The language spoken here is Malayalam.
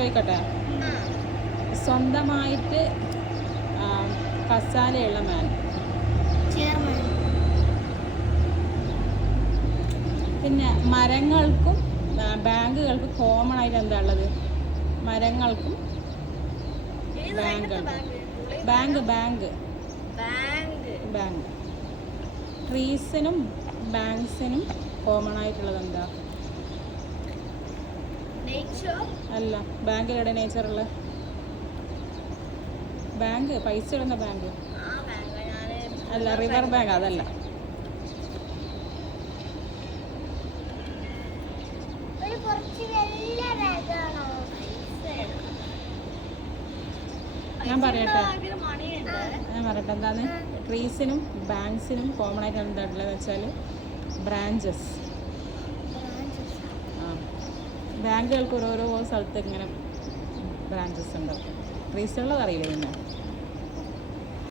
ചോദിക്കട്ടെ, സ്വന്തമായിട്ട് കസാലയുള്ള മാൻ. പിന്നെ മരങ്ങൾക്കും ബാങ്കുകൾക്കും കോമൺ ആയിട്ട് എന്താ ഉള്ളത്? മരങ്ങൾക്കും ബാങ്ക് ട്രീസിനും ബാങ്ക്സിനും കോമൺ ആയിട്ടുള്ളത് എന്താ? അല്ല, ബാങ്കിലെവിടെ നേച്ചറുള്ള ബാങ്ക്? പൈസ ഇടുന്ന ബാങ്ക് അല്ല, റിവർ ബാങ്ക് അതല്ല. ഞാൻ പറയട്ടെ എന്താന്ന്? ട്രീസിനും ബാങ്ക്സിനും കോമൺ ആയിട്ട് എന്താ ഉള്ളത് വെച്ചാൽ ബ്രാഞ്ചസ്. ബാങ്കുകൾക്ക് ഓരോരോ സ്ഥലത്ത് ഇങ്ങനെ ബ്രാഞ്ചസ് ഉണ്ട്. ട്രീസുള്ളത് അറിയില്ല പിന്നെ.